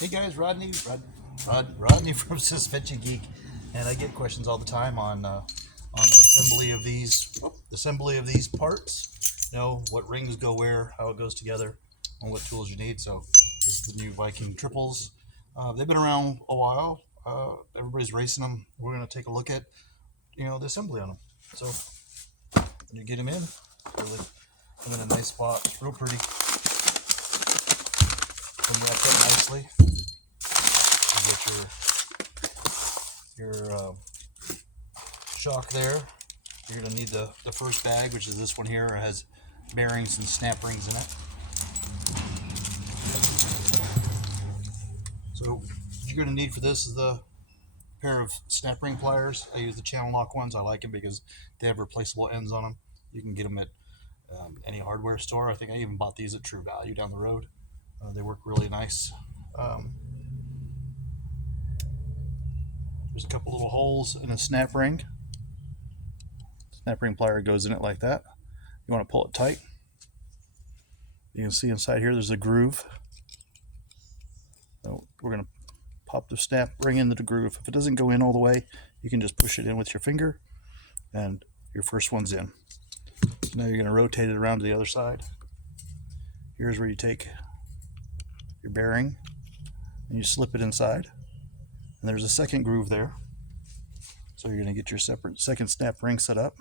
Hey guys, Rodney from Suspension Geek, and I get questions all the time on assembly of these parts. You know what rings go where, how it goes together, and what tools you need. So this is the new Viking triples. They've been around a while. Everybody's racing them. We're going to take a look at the assembly on them. So when you get them in, really come in a nice spot. It's real pretty. Come wrapped up nicely. You get your shock there. You're going to need the first bag, which is this one here. It has bearings and snap rings in it. So what you're going to need for this is the pair of snap ring pliers. I use the channel lock ones. I like them because they have replaceable ends on them. You can get them at any hardware store. I think I even bought these at True Value down the road. They work really nice. There's a couple little holes in a snap ring. Snap ring plier goes in it like that. You want to pull it tight. You can see inside here there's a groove. So we're going to pop the snap ring into the groove. If it doesn't go in all the way, you can just push it in with your finger and your first one's in. So now you're going to rotate it around to the other side. Here's where you take your bearing and you slip it inside. And there's a second groove there. So you're going to get your second snap ring set up.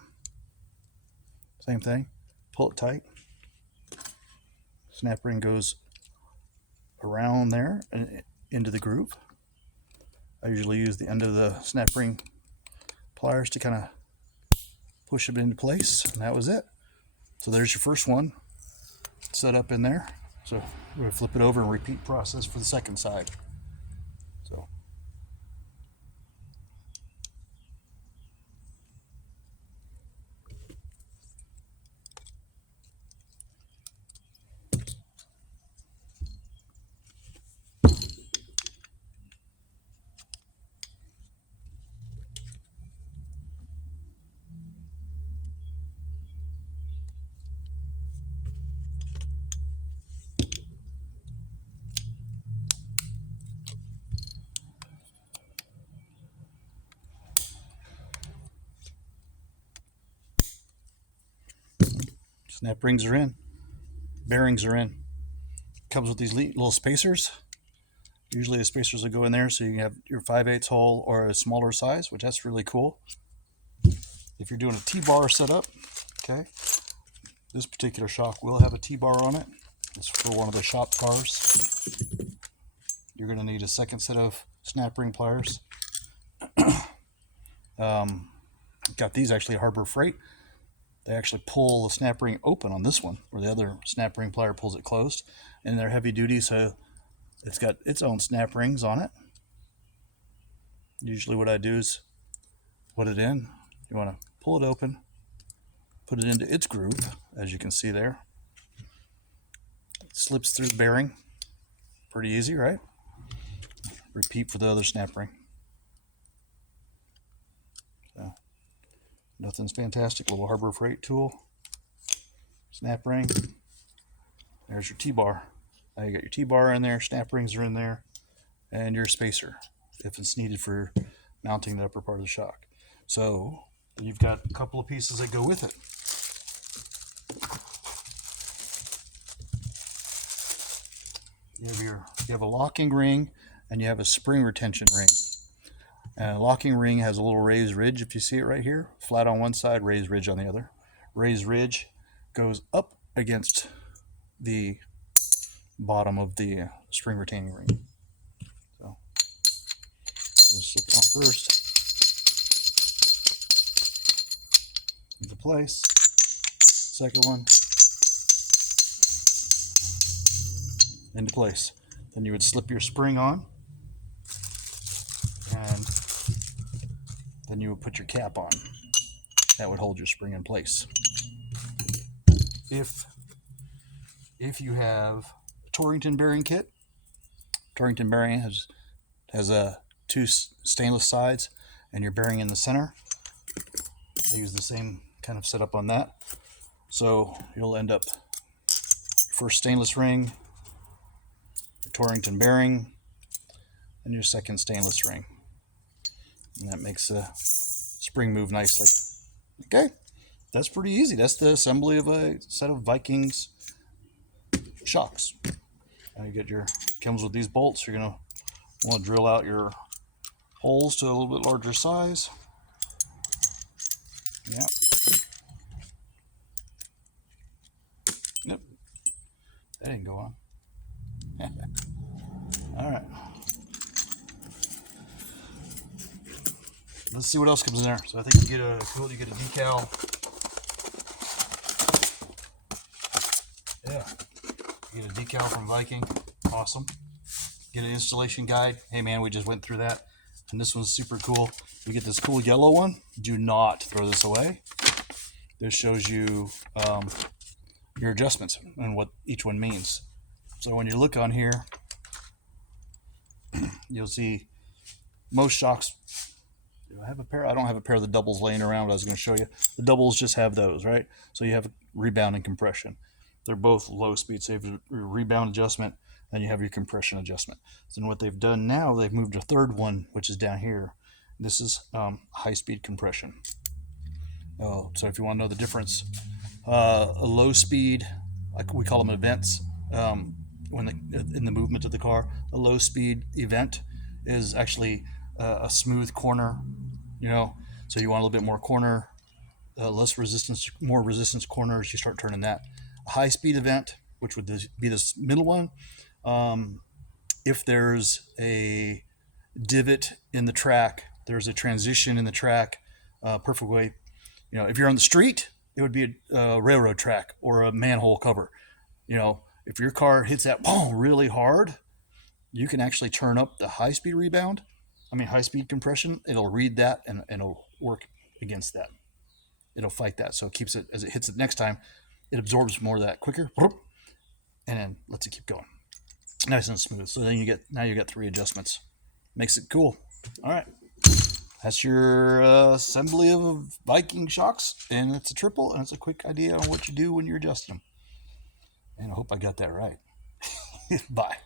Same thing. Pull it tight. Snap ring goes around there and into the groove. I usually use the end of the snap ring pliers to kind of push it into place, and that was it. So there's your first one set up in there. So we're going to flip it over and repeat process for the second side. So snap rings are in, bearings are in. Comes with these little spacers. Usually the spacers will go in there so you can have your 5/8 hole or a smaller size, which that's really cool. If you're doing a T-bar setup, okay, this particular shock will have a T-bar on it. It's for one of the shop cars. You're going to need a second set of snap ring pliers. Got these actually Harbor Freight. They actually pull the snap ring open on this one, where the other snap ring plier pulls it closed. And they're heavy duty, so it's got its own snap rings on it. Usually what I do is put it in. You want to pull it open, put it into its groove, as you can see there. It slips through the bearing. Pretty easy, right? Repeat for the other snap ring. So, nothing's fantastic. Little Harbor Freight tool. Snap ring. There's your T-bar. Now you got your T-bar in there, snap rings are in there, and your spacer if it's needed for mounting the upper part of the shock. So you've got a couple of pieces that go with it. You have a locking ring and you have a spring retention ring. And a locking ring has a little raised ridge, if you see it right here, flat on one side, raised ridge on the other. Raised ridge goes up against the bottom of the spring retaining ring. So we'll slip it on first. Into place. Second one. Into place. Then you would slip your spring on. And then you would put your cap on. That would hold your spring in place. If you have a Torrington bearing kit, Torrington bearing has two stainless sides and your bearing in the center. I use the same kind of setup on that. So you'll end up your first stainless ring, your Torrington bearing, and your second stainless ring. And that makes the spring move nicely. Okay, that's pretty easy. That's the assembly of a set of Vikings shocks. Now you get your, comes with these bolts. You're gonna want to drill out your holes to a little bit larger size. Yeah. Nope. That didn't go on. All right. Let's see what else comes in there. So I think you get a decal. Yeah. You get a decal from Viking. Awesome. Get an installation guide. Hey man, we just went through that. And this one's super cool. You get this cool yellow one. Do not throw this away. This shows you your adjustments and what each one means. So when you look on here, you'll see most shocks. Do I have a pair? I don't have a pair of the doubles laying around. I was going to show you. The doubles just have those, right? So you have rebound and compression. They're both low speed. So you have your rebound adjustment, and you have your compression adjustment. So what they've done now, they've moved a third one, which is down here. This is high speed compression. So if you want to know the difference, a low speed, like we call them events, in the movement of the car, a low speed event is actually a smooth corner, so you want a little bit more corner, less resistance, more resistance corners. You start turning that. A high speed event, which would be this middle one, if there's a divot in the track, there's a transition in the track, perfect way. If you're on the street, it would be a railroad track or a manhole cover. If your car hits that really hard, you can actually turn up the high speed compression. It'll read that and it'll work against that. It'll fight that. So it keeps it, as it hits it next time, it absorbs more of that quicker, and then lets it keep going. Nice and smooth. So then you get 3 adjustments. Makes it cool. All right. That's your assembly of Viking shocks, and it's a triple, and it's a quick idea on what you do when you're adjusting them. And I hope I got that right. Bye.